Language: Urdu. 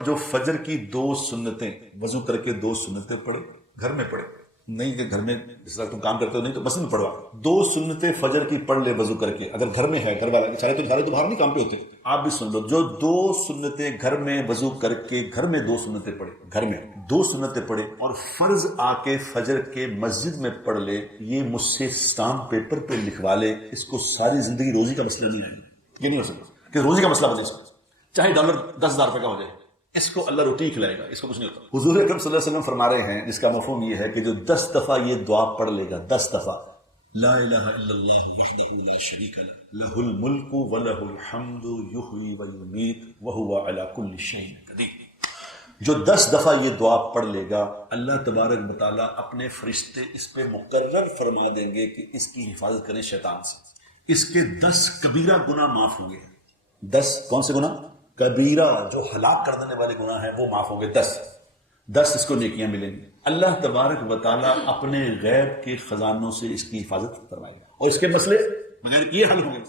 جو فجر کی 2 سنتیں وضو کر کے 2 سنتیں پڑھے، گھر میں پڑھے، نہیں کہ گھر میں جس طرح تم کام کرتے ہو نہیں تو مسجد میں پڑھوا 2 سنتیں فجر کی پڑھ لے وضو کر کے، اگر گھر میں ہے، گھر والا سارے تو باہر نہیں کام پہ ہوتے، آپ بھی سن لو، جو 2 سنتیں گھر میں وضو کر کے گھر میں 2 سنتیں پڑھے، گھر میں 2 سنتیں پڑھے اور فرض آ کے فجر کے مسجد میں پڑھ لے، یہ مجھ سے اسٹامپ پیپر پہ لکھوا لے، اس کو ساری زندگی روزی کا مسئلہ نہیں آئے گا، یہ نہیں ہو سکتا کہ روزی کا مسئلہ بنے، اس کا چاہے ڈالر 10,000 روپے کا ہو جائے، اس کو اللہ روٹی کھلائے گا، اس کو کچھ نہیں ہوتا۔ حضور اکرم صلی اللہ علیہ وسلم فرما رہے ہیں، جس کا مفہوم یہ ہے کہ جو 10 دفعہ یہ دعا پڑھ لے گا، 10 دفعہ لا الہ الا اللہ وحدہ لا شریک لہ لہ الملک ولہ الحمد یحیی ویمیت وہو علی کل شیء قدیر، جو 10 دفعہ یہ دعا پڑھ لے گا، اللہ تبارک و تعالیٰ اپنے فرشتے اس پہ مقرر فرما دیں گے کہ اس کی حفاظت کریں شیطان سے، اس کے 10 کبیرہ گناہ معاف ہوں گے۔ 10 کون سے گناہ؟ کبیرہ، جو ہلاک کر دینے والے گناہ ہیں وہ معاف ہوں گے، 10 اس کو نیکیاں ملیں گی۔ اللہ تبارک و تعالیٰ اپنے غیب کے خزانوں سے اس کی حفاظت فرمائے گا اور اس کے مسئلے مگر یہ حل ہوں گے۔